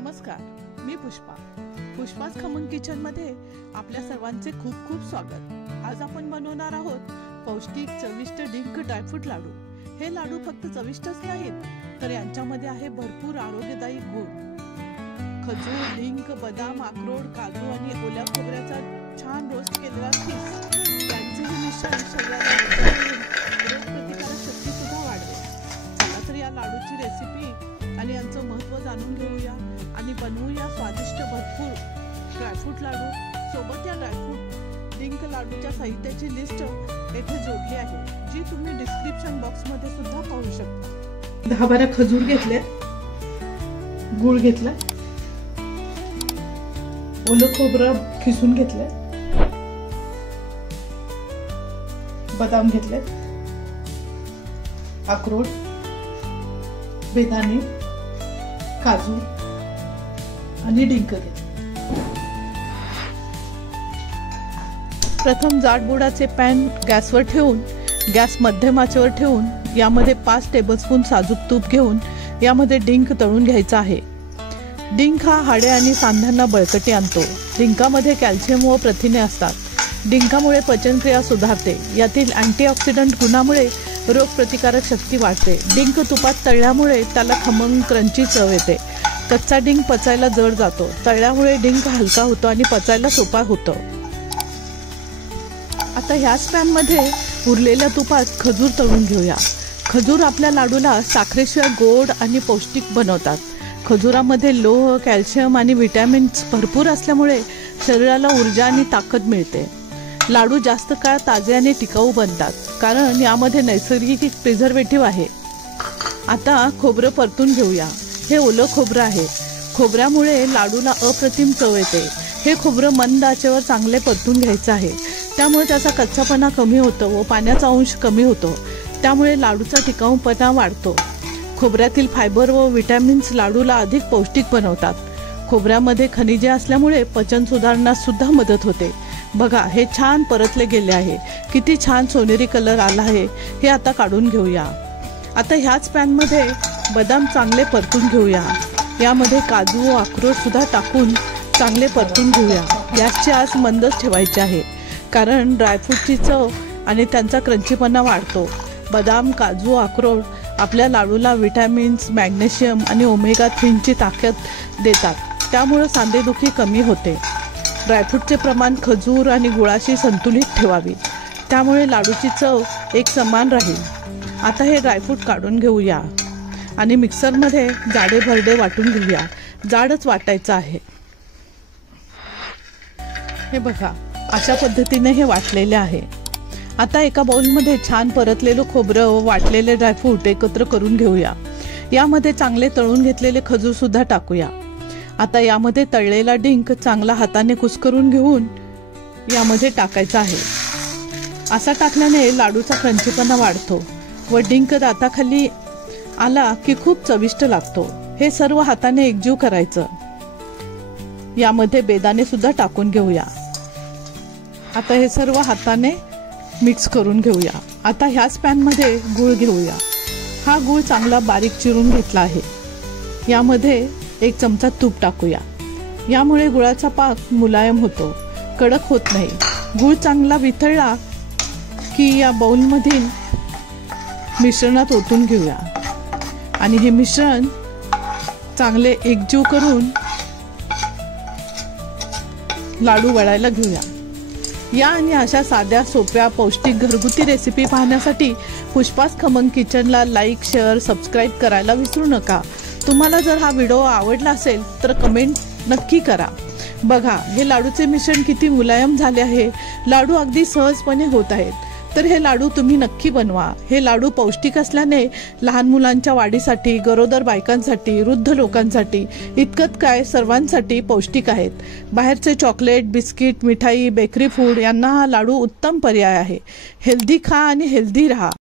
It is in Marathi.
नमस्कार, मी पुष्पा. पुष्पास खमंग किचन मध्ये आपल्या सर्वांचे खूप खूप स्वागत. आज आपण बनवणार आहोत पौष्टिक चविष्ट डिंक ड्रायफ्रूट लाडू. हे लाडू फक्त चविष्टच नाहीत, तर यांच्यामध्ये आहे भरपूर आरोग्यदायी गुण. खजूर, डिंक, बदाम, अक्रोड, काजू आणि ओल्या खोबऱ्याचा छान रोस्ट केलेला खीस यांचे हे मिश्रण शरीराला रोगप्रतिकारक शक्ती सुद्धा वाढवेल. चला तर या लाडूची रेसिपी आणि यांचं महत्त्व जाणून घेऊया आणि बनवूया स्वादिष्ट भरपूर ड्रायफ्रूट लाडू. सोबत या ड्रायफ्रूट डिंक लाडूच्या साहित्याची लिस्ट येथे जोडली आहे, जी तुम्ही डिस्क्रिप्शन बॉक्स मध्ये सुद्धा पाहू शकता. 10-12 खजूर घेतले, गूळ घेतला, ओलं खोबरं खिसून घेतले, बदाम घेतले, अक्रोड, बेदाणे, काजू आणि डिंक घेतले. प्रथम जाड बुडाचे पॅन गॅसवर ठेवून गॅस मध्यम आचेवर ठेवून यामध्ये 5 टेबलस्पून साजूक तूप घेऊन यामध्ये डिंक तळून घ्यायचा आहे. डिंक हा हाडे आणि सांध्यांना बळकटी आणतो. डिंकामध्ये कॅल्शियम व प्रथिने असतात. डिंकामुळे पचनक्रिया सुधारते. यातील अँटीऑक्सिडंट गुणामुळे रोगप्रतिकारक शक्ती वाढते. डिंक तुपात तळल्यामुळे त्याला खमंग क्रंची चव येते. कच्चा डिंक पचायला जड जातो. तळल्यामुळे डिंक हलका होतो आणि पचायला सोपा होतो. आता ह्याच पॅन मध्ये उरलेल्या तुपात खजूर तळून घेऊया. खजूर आपल्या लाडूला साखरेशिवाय गोड आणि पौष्टिक बनवतात. खजुरामध्ये लोह, कॅल्शियम आणि विटॅमिन्स भरपूर असल्यामुळे शरीराला ऊर्जा आणि ताकद मिळते. लाडू जास्त काळ ताजे आणि टिकाऊ बनतात, कारण यामध्ये नैसर्गिक प्रिझर्वेटिव्ह आहे. आता खोबरं परतून घेऊया. हे ओलं खोबरं आहे. खोबऱ्यामुळे लाडूला अप्रतिम चव येते. हे खोबरं मंद आचेवर चांगले परतून घ्यायचं आहे. त्यामुळे त्याचा कच्चापणा कमी होतो व पाण्याचा अंश कमी होतो. त्यामुळे लाडूचा टिकाऊपणा वाढतो. खोबऱ्यातील फायबर व विटॅमिन्स लाडूला अधिक पौष्टिक बनवतात. खोबऱ्यामध्ये खनिजे असल्यामुळे पचन सुधारण्यास सुद्धा मदत होते. बघा, हे छान परतले गेले आहे. किती छान सोनेरी कलर आला आहे. हे आता काढून घेऊया. आता ह्याच पॅनमध्ये बदाम चांगले परतून घेऊया. यामध्ये काजू व अक्रोड सुद्धा टाकून चांगले परतून घेऊया. गॅसची आच मंदच ठेवायची आहे, कारण ड्रायफ्रूटची चव आणि त्यांचा क्रंचीपणा वाढतो. बदाम, काजू, अक्रोड आपल्या लाडूला विटॅमिन्स, मॅग्नेशियम आणि ओमेगा 3ची ताकद देतात. त्यामुळे सांधेदुखी कमी होते. ड्रायफ्रूटचे प्रमाण खजूर आणि गुळाशी संतुलित ठेवावी, त्यामुळे लाडूची चव एक समान राहील. आता हे ड्रायफ्रूट काढून घेऊया आणि मिक्सरमध्ये जाडे भरडे वाटून घेऊया. जाडच वाटायचं आहे. हे बघा, अशा पद्धतीने हे वाटलेले आहे. आता एका बाउलमध्ये छान परतलेलं खोबरं व वाटलेले ड्रायफ्रूट एकत्र करून घेऊया. यामध्ये चांगले तळून घेतलेले खजूर सुद्धा टाकूया. आता यामध्ये तळलेला डिंक चांगला हाताने कुस्करून घेऊन यामध्ये टाकायचा आहे. असा टाकल्याने लाडूचा क्रंचीपणा वाढतो व डिंक दाताखाली आला की खूप चविष्ट लागतो. हे सर्व हाताने एकजीव करायचं. यामध्ये बेदाणे सुद्धा टाकून घेऊया. आता हे सर्व हाताने मिक्स करून घेऊया. आता ह्याच पॅनमध्ये गूळ घेऊया. हा गूळ चांगला बारीक चिरून घेतला आहे. यामध्ये 1 चमचा तूप टाकूया. यामुळे गुळाचा पाक मुलायम होतो, कडक होत नाही. गूळ चांगला वितळला की या बाउलमधील मिश्रणात ओतून घेऊया आणि हे मिश्रण चांगले एकजीव करून लाडू वळायला घेऊया. या आणि अशा साध्या, सोप्या, पौष्टिक घरगुती रेसिपी पाहण्यासाठी पुष्पास खमंग किचनला लाईक, शेअर, सबस्क्राईब करायला विसरू नका. तुम्हाला जर हा व्हिडिओ आवडला असेल तर कमेंट नक्की करा. बघा, हे लाडूचे मिश्रण किती मुलायम झाले आहे. लाडू अगदी सहजपणे होत आहेत. तर हे लाडू तुम्ही नक्की बनवा. हे लाडू पौष्टिक असल्याने लहान मुलांच्या वाढीसाठी, गरोदर बायकांसाठी, वृद्ध लोकांसाठी इतकंच काय सर्वांसाठी पौष्टिक आहेत. बाहेरचे चॉकलेट, बिस्किट, मिठाई, बेकरी फूड यांना हा लाडू उत्तम पर्याय आहे. हेल्दी खा आणि हेल्दी राहा.